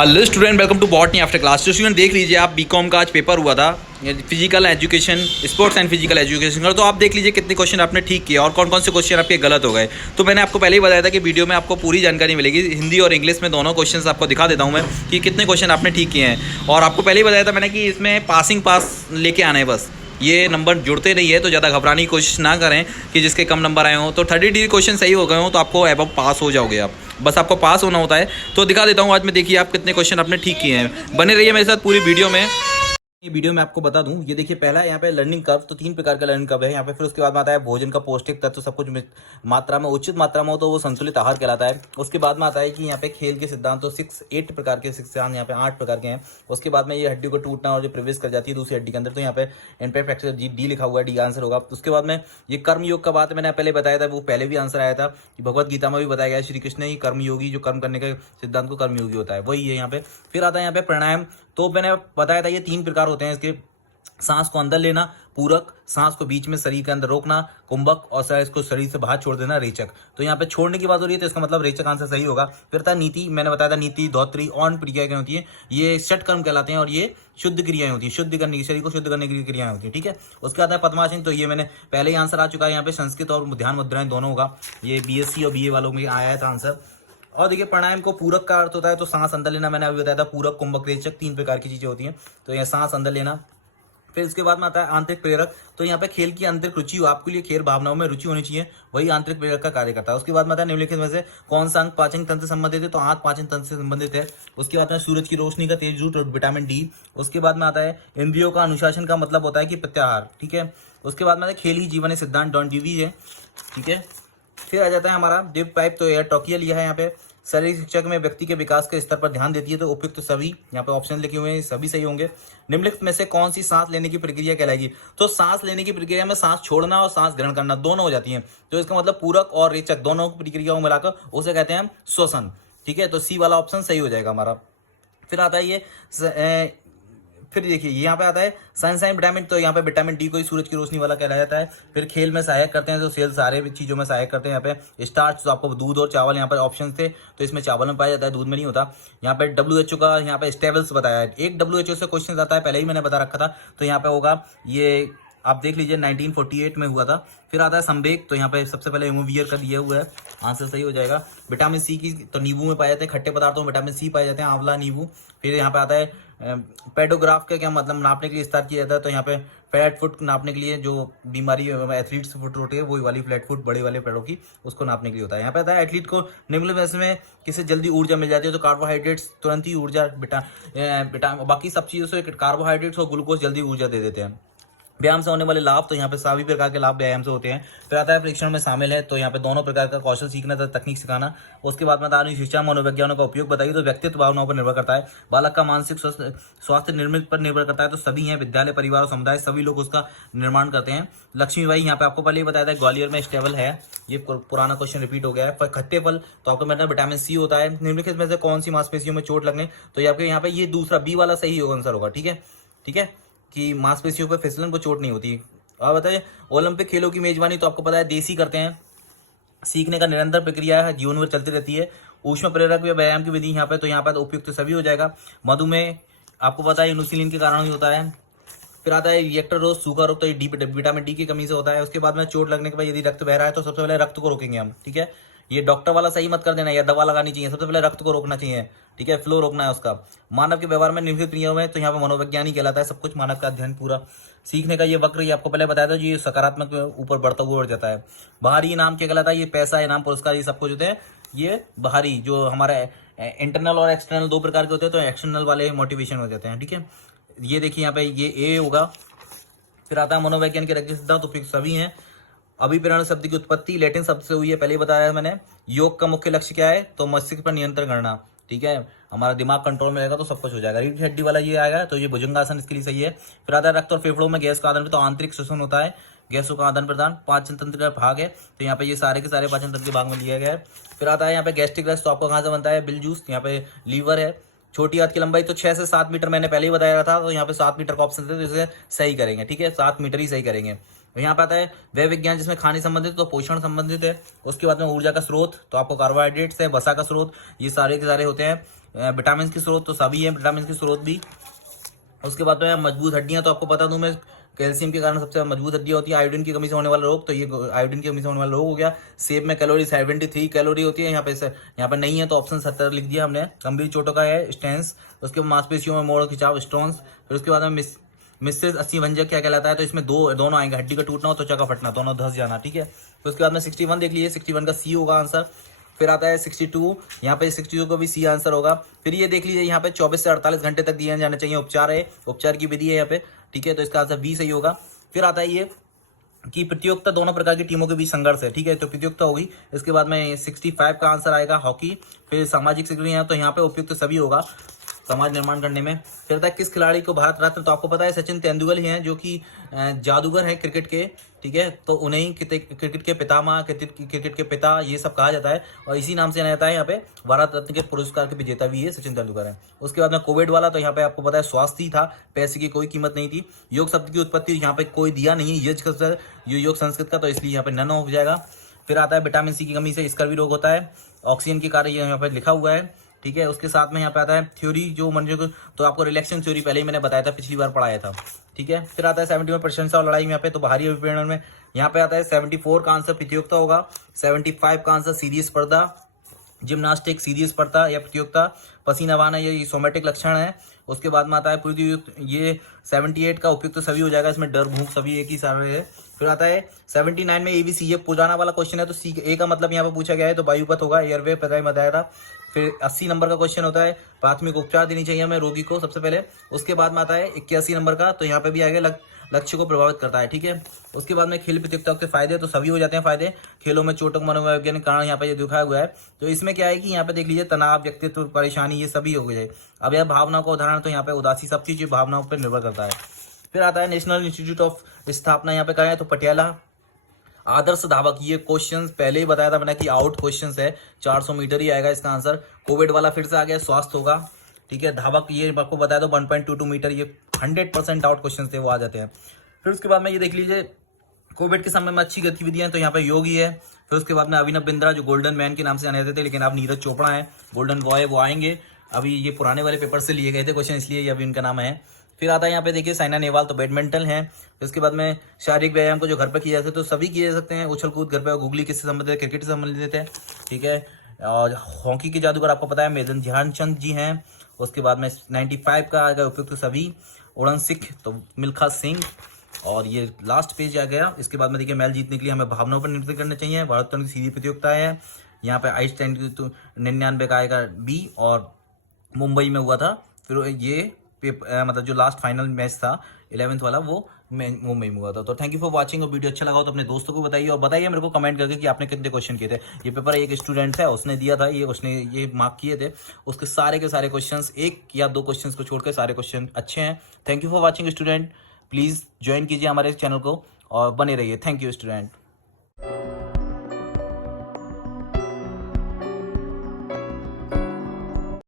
Hello student, welcome to botany after class. तो student देख लीजिए, आप बीकॉम का आज पेपर हुआ था physical education, sports and physical education का। तो आप देख लीजिए कितने क्वेश्चन आपने ठीक किए और कौन कौन से क्वेश्चन आपके गलत हो गए। तो मैंने आपको पहले ही बताया था कि वीडियो में आपको पूरी जानकारी मिलेगी, हिंदी और इंग्लिश में दोनों क्वेश्चन आपको दिखा देता हूँ मैं कि कितने क्वेश्चन आपने ठीक किए हैं। और आपको पहले ही बताया था मैंने कि इसमें पासिंग पास लेके आना है, बस ये नंबर जुड़ते नहीं है। तो ज़्यादा घबराने की कोशिश ना करें कि जिसके कम नंबर आए हों। तो 30 क्वेश्चन सही हो गए हों तो आपको एबव पास हो जाओगे आप, बस आपको पास होना होता है। तो दिखा देता हूँ आज मैं, देखिए आप कितने क्वेश्चन आपने ठीक किए हैं। बने रहिए मेरे साथ पूरी वीडियो में। ये वीडियो में आपको बता दूं, ये देखिए पहला यहाँ पे लर्निंग कर्व, तो 3 प्रकार का लर्निंग कर्व है यहाँ पे। फिर उसके बाद में आता है भोजन का पौष्टिक तत्व, सब कुछ मात्रा में उचित मात्रा में हो तो वो संतुलित आहार कहलाता है। उसके बाद में आता है कि यहाँ पे खेल के सिद्धांत, तो 8 प्रकार के सिद्धांत यहाँ पे 8 प्रकार के हैं। उसके बाद में ये हड्डी को टूटना और जो प्रवेश कर जाती है दूसरी हड्डी के अंदर, तो यहाँ पे इनपे फ्रैक्चर डी लिखा हुआ है, डी आंसर होगा। उसके बाद में ये कर्म योग का बात मैंने पहले बताया था, वो पहले भी आंसर आया था कि भगवत गीता में भी बताया गया श्री कृष्ण ही कर्मयोगी, जो कर्म करने के सिद्धांत को कर्मयोगी होता है वही है यहाँ पे। फिर आता है यहाँ पे प्राणायाम, तो मैंने बताया था ये 3 प्रकार होते हैं इसके। सांस को अंदर लेना पूरक, सांस को बीच में शरीर के अंदर रोकना कुंभक, और सांस को शरीर से बाहर छोड़ देना रेचक। तो यहाँ पे छोड़ने की बात हो रही है तो इसका मतलब रेचक आंसर सही होगा। फिर था नीति, मैंने बताया था नीति धौत्री और क्रियाएं क्या होती है, ये षट कर्म कहलाते हैं और ये शुद्ध क्रियाएं होती है, शुद्ध करने की, शरीर को शुद्ध करने की क्रियाएं होती है, ठीक है। उसके बाद है पद्मासन, तो ये मैंने पहले ही आंसर आ चुका है यहाँ पे, संस्कृत और ध्यान मुद्राएं दोनों होगा, ये बीएससी और बीए वालों में आया था आंसर। और देखिए प्राणायाम को पूरक का अर्थ होता है तो सांस अंदर लेना, मैंने अभी बताया था पूरक कुंभक रेचक 3 प्रकार की चीजें होती हैं, तो यह सांस अंदर लेना। फिर उसके बाद में आता है आंतरिक प्रेरक, तो यहाँ पे खेल की आंतरिक रुचि हो, आपके लिए खेल भावनाओं में रुचि होनी चाहिए, वही आंतरिक प्रेरक का कार्य करता है। उसके बाद में आता है निम्नलिखित में से कौन सा अंग पाचन तंत्र से संबंधित है, तो आंत पाचन तंत्र से संबंधित है। उसके बाद में सूरज की रोशनी का तेज रूट और विटामिन डी। उसके बाद में आता है इंद्रियों का अनुशासन का मतलब होता है कि प्रत्याहार, ठीक है। उसके बाद में आता है खेल ही जीवन है सिद्धांत डॉन डीवी है, ठीक है। फिर आ जाता है हमारा डिप पाइप, तो एयर टॉकिया लिया है यहाँ पे। शरीर शिक्षक में व्यक्ति के विकास के स्तर पर ध्यान देती है, तो उपयुक्त तो सभी यहाँ पे ऑप्शन लिखे हुए हैं, सभी सही होंगे। निम्नलिखित में से कौन सी सांस लेने की प्रक्रिया कहलाएगी, तो सांस लेने की प्रक्रिया में सांस छोड़ना और सांस ग्रहण करना दोनों हो जाती है, तो इसका मतलब पूरक और रेचक दोनों प्रक्रिया को मिलाकर उसे कहते हैं श्वसन, ठीक है। तो सी वाला ऑप्शन सही हो जाएगा हमारा। फिर आता है ये फिर देखिए यहाँ पे आता है सनशाइन विटामिन, तो यहाँ पे विटामिन डी को ही सूरज की रोशनी वाला कहलाया जाता है। फिर खेल में सहायक करते हैं, तो सेल सारे चीजों में सहायक करते हैं। यहाँ पे स्टार्च, तो आपको दूध और चावल यहाँ पर ऑप्शन थे, तो इसमें चावल में पाया जाता है, दूध में नहीं होता। यहाँ पे WHO का यहाँ पे स्टेबल्स बताया है, एक WHO से क्वेश्चन आता है, पहले ही मैंने बता रखा था, तो यहाँ पे होगा ये, आप देख लीजिए 1948 में हुआ था। फिर आता है संवेग, तो यहाँ पे सबसे पहले इमोवियर का दिया हुआ है, आंसर सही हो जाएगा। विटामिन सी की, तो नींबू में पाए जाते हैं, खट्टे पदार्थों में विटामिन सी पाए जाते हैं, आंवला नींबू। फिर यहाँ पे आता है पेडोग्राफ का क्या मतलब, नापने के लिए इस्तेमाल किया जाता है, तो यहाँ पे फ्लैट फुट नापने के लिए, जो बीमारी एथलीट्स फुट होती है वही वाली फ्लैट फुट बड़े वाले पैरों की, उसको नापने के लिए होता है। यहाँ पे आता है एथलीट को निम्नलिखित में किससे जल्दी ऊर्जा मिल जाती है, तो कार्बोहाइड्रेट्स तुरंत ही ऊर्जा, बाकी सब चीजों से कार्बोहाइड्रेट्स और ग्लूकोज जल्दी ऊर्जा दे देते हैं। व्यायाम से होने वाले लाभ, तो यहाँ पे सभी प्रकार के लाभ व्यायाम से होते हैं। फिर आता है परीक्षण में शामिल है, तो यहाँ पे दोनों प्रकार का कौशल सीखना तथा तकनीक सिखाना। उसके बाद में आधुनिक शिक्षा मनोविज्ञानों का उपयोग बताइए, तो व्यक्तित्व भावनाओं पर निर्भर करता है। बालक का मानसिक स्वास्थ्य निर्मित पर निर्भर करता है, तो सभी हैं, विद्यालय परिवार और समुदाय सभी लोग उसका निर्माण करते हैं। लक्ष्मीबाई, यहाँ पे आपको पहले ही बताया था ग्वालियर में स्टेबल है, ये पुराना क्वेश्चन रिपीट हो गया है। खट्टे फल, तो आपको मतलब विटामिन सी होता है। निम्नलिखित में से कौन सी मांसपेशियों में चोट लगने, तो आपके यहाँ पे ये दूसरा बी वाला सही आंसर होगा, ठीक है, ठीक है, कि मांसपेशियों पर फिसलन को चोट नहीं होती। आप बताइए ओलंपिक खेलों की मेजबानी, तो आपको पता है देसी करते हैं। सीखने का निरंतर प्रक्रिया है, जीवन भर चलती रहती है। ऊष्मा प्रेरक व्यायाम की विधि यहाँ पे, तो यहाँ पर उपयुक्त तो सभी हो जाएगा। मधुमेह आपको पता है इंसुलिन के कारण ही होता है। फिर आता है रिएक्टर रोग, सूखा रोग, तो ये विटामिन डी की कमी से होता है। उसके बाद में चोट लगने के बाद यदि रक्त बह रहा है तो सबसे पहले रक्त को रोकेंगे हम, ठीक है। ये डॉक्टर वाला सही मत कर देना, या दवा लगानी चाहिए, सबसे पहले रक्त को रोकना चाहिए, ठीक है, फ्लो रोकना है उसका। मानव के व्यवहार में निम्नलिखित क्रियाओं में, तो यहाँ पे मनोवैज्ञानिक कहलाता है, सब कुछ मानव का अध्ययन पूरा। सीखने का ये वक्र, ये आपको पहले बताया था, ये सकारात्मक ऊपर बढ़ता हुआ बढ़ जाता है। बाहरी इनाम क्या कहलाता है, ये पैसा इनाम पुरस्कार ये सब कुछ होते हैं। ये बाहरी जो हमारा इंटरनल और एक्सटर्नल 2 प्रकार के होते हैं, तो एक्सटर्नल वाले मोटिवेशन हो जाते हैं, ठीक है। ये देखिए यहाँ पे ये ए होगा। फिर आता है मनोवैज्ञानिक के रक्त सिद्धांत, उपयुक्त सभी हैं। अभिप्रेरण शब्द की उत्पत्ति लैटिन शब्द से हुई है, पहले ही बताया है मैंने। योग का मुख्य लक्ष्य क्या है, तो मस्तिष्क पर नियंत्रण करना, ठीक है, हमारा दिमाग कंट्रोल में रहेगा तो सब कुछ हो जाएगा। रीढ़ हड्डी वाला ये आएगा, तो ये भुजंगासन इसके लिए सही है। फिर आता है रक्त और फेफड़ों में गैस का आदान, तो आंतरिक श्वसन होता है, गैसों का आदान प्रदान। पाचन तंत्र का भाग है, तो यहाँ पे ये सारे के सारे पाचन तंत्र के भाग में लिया गया है। फिर आता है यहाँ पे गैस्ट्रिक रस, तो आपको कहाँ से बनता है, बिल जूस, यहाँ पे लीवर है। छोटी हाथ की लंबाई, तो 6 से 7 मीटर मैंने पहले ही बताया था, तो यहाँ पे 7 मीटर का ऑप्शन थे, तो इसे सही करेंगे, ठीक है, 7 मीटर ही सही करेंगे। यहाँ पे आता है वह विज्ञान जिसमें खाने संबंधित तो पोषण संबंधित है। उसके बाद में ऊर्जा का स्रोत तो आपको कार्बोहाइड्रेट्स है, वसा का स्रोत ये सारे के सारे होते हैं। विटामिन के स्रोत तो सभी है, विटामिन के स्रोत भी। उसके बाद में मजबूत हड्डियां तो आपको बता दूं मैं, कैल्शियम के कारण सबसे मजबूत हड्डियां होती है। आयोडीन की कमी से होने वाला रोग तो ये आयोडीन की कमी से होने वाला रोग हो गया। सेब में कैलोरी 73 कैलोरी होती है, यहाँ पे नहीं है तो ऑप्शन 70 लिख दिया हमने। गंभीर चोटों का है स्टेंस, उसके बाद मांसपेशियों में मोड़ खिंचाव स्टोन्स, फिर उसके बाद में मिश्रित अस्थिभंजक क्या कहलाता है, तो इसमें दोनों आएंगे, हड्डी का टूटना हो तो त्वचा का फटना, दोनों धस जाना, ठीक है। फिर उसके बाद में 61 देख लीजिए, 61 का सी होगा आंसर। फिर आता है 62, यहाँ पे 62 को भी सी आंसर होगा। फिर ये देख लीजिए यहाँ पे 24 से 48 घंटे तक दिया जाना चाहिए उपचार है, उपचार की विधि है यहाँ पे, ठीक है, तो इसका आंसर बी सही होगा। फिर आता है ये कि प्रतियोगिता दोनों प्रकार की टीमों के बीच संघर्ष है, ठीक है, तो प्रतियोगिता होगी। इसके बाद में 65 का आंसर आएगा हॉकी। फिर सामाजिक सक्रिय है तो यहाँ पे उपयुक्त सभी होगा समाज निर्माण करने में। फिर आता है किस खिलाड़ी को भारत रत्न, तो आपको पता है सचिन तेंदुलकर ही हैं जो कि जादूगर हैं क्रिकेट के, ठीक है, तो उन्हें क्रिकेट के पितामह, क्रिकेट के पिता ये सब कहा जाता है और इसी नाम से जाना जाता है। यहाँ पे भारत रत्न के पुरस्कार के विजेता भी ये सचिन तेंदुलकर हैं। उसके बाद में कोविड वाला तो यहाँ पे आपको पता है स्वास्थ्य ही था, पैसे की कोई कीमत नहीं थी। योग शब्द की उत्पत्ति यहाँ पे कोई दिया नहीं, योग संस्कृत का, तो इसलिए यहाँ पे नन हो जाएगा। फिर आता है विटामिन सी की कमी से स्कर्वी रोग होता है, ऑक्सीजन के कार्य यहाँ पे लिखा हुआ है, ठीक है। उसके साथ में यहाँ पे आता है थ्योरी जो मनुष्य को, तो आपको रिलेक्शन थ्योरी पहले ही मैंने बताया था, पिछली बार पढ़ाया था, ठीक है। फिर आता है 71 प्रशंसा और लड़ाई में यहाँ पे, तो बाहरी अभिप्रेरण में यहाँ पे आता है 74 का आंसर प्रतियोगिता होगा, 75 का आंसर सीधी स्पर्धा, जिम्नास्टिक सीधी स्पर्धा या प्रतियोगिता, पसीना बहाना ये सोमेटिक लक्षण है। उसके बाद में आता है पूर्ति, ये 78 का उपयुक्त तो सभी हो जाएगा, इसमें डर भूख सभी एक ही सारे है। फिर आता है 79 में ABC, ये पुराना वाला क्वेश्चन है तो सी ए का मतलब यहाँ पे पूछा गया है तो वायुपथ होगा, एयरवे पता ही बताया था। फिर 80 नंबर का क्वेश्चन होता है प्राथमिक उपचार देनी चाहिए हमें रोगी को सबसे पहले। उसके बाद में आता है 81 नंबर का, तो यहाँ पे भी आएगा लक्ष्य को प्रभावित करता है, ठीक है। उसके बाद में खेल प्रतियोगिता के फायदे तो सभी हो जाते हैं फायदे, खेलों में चोटों मनोवैज्ञानिक कारण यहाँ पे ये दिखाया हुआ है, तो इसमें क्या है कि यहाँ पे देख लीजिए तनाव, व्यक्तित्व, परेशानी ये सभी हो गए। अब यह भावनाओं का उदाहरण तो यहाँ पे उदासी, सब चीज भावनाओं पर निर्भर करता है। फिर आता है नेशनल इंस्टीट्यूट ऑफ स्थापना यहाँ पे कहा है तो पटियाला। आदर्श धावक, ये क्वेश्चंस पहले ही बताया था मैंने कि आउट क्वेश्चंस है, 400 मीटर ही आएगा इसका आंसर। कोविड वाला फिर से आ गया, स्वास्थ्य होगा, ठीक है। धावक ये आपको बताया तो 1.22 मीटर, ये 100% आउट क्वेश्चन थे वो आ जाते हैं। फिर उसके बाद में ये देख लीजिए कोविड के समय में अच्छी गतिविधियां तो यहाँ पे योग ही है। फिर उसके बाद में अभिनव बिंद्रा जो गोल्डन मैन के नाम से जाने जाते थे, लेकिन अब नीरज चोपड़ा है गोल्डन बॉय, वो आएंगे। अभी ये पुराने वाले पेपर से लिए गए थे क्वेश्चन, इसलिए ये अभी इनका नाम है। फिर आता है यहाँ पे देखिए साइना नेहवाल तो बैडमिंटन है। फिर उसके बाद में शारीरिक व्यायाम को जो घर पर किए जाते हैं तो सभी किए जा सकते हैं, उछल कूद घर पर, गुगली किससे संबंधित है, क्रिकेट से संबंधित है, ठीक है। और हॉकी के जादूगर आपको पता है मेजर ध्यानचंद जी हैं। उसके बाद में 95 का आएगा उपयुक्त सभी, उड़न सिख तो मिल्खा सिंह। और ये लास्ट पेज आ गया। इसके बाद में देखिए मैच जीतने के लिए हमें भावनाओं पर निर्भर करना चाहिए, भारत की सीधी प्रतियोगिता है। यहाँ पे आइंस्टाइन की तो 99 का आएगा बी, और मुंबई में हुआ था। फिर ये मतलब जो लास्ट फाइनल मैच था 11th वाला वो मुंबई में हुआ था। तो थैंक यू फॉर वाचिंग, और वीडियो अच्छा लगा हो तो अपने दोस्तों को बताइए, और बताइए मेरे को कमेंट करके कि आपने कितने क्वेश्चन किए थे। ये पेपर एक स्टूडेंट है उसने दिया था, ये उसने ये मार्क किए थे, उसके सारे के सारे क्वेश्चंस, एक या दो क्वेश्चंस को छोड़कर सारे क्वेश्चन अच्छे हैं। Thank you for watching student, please join कीजिए हमारे चैनल को और बने रहिए। Thank you student.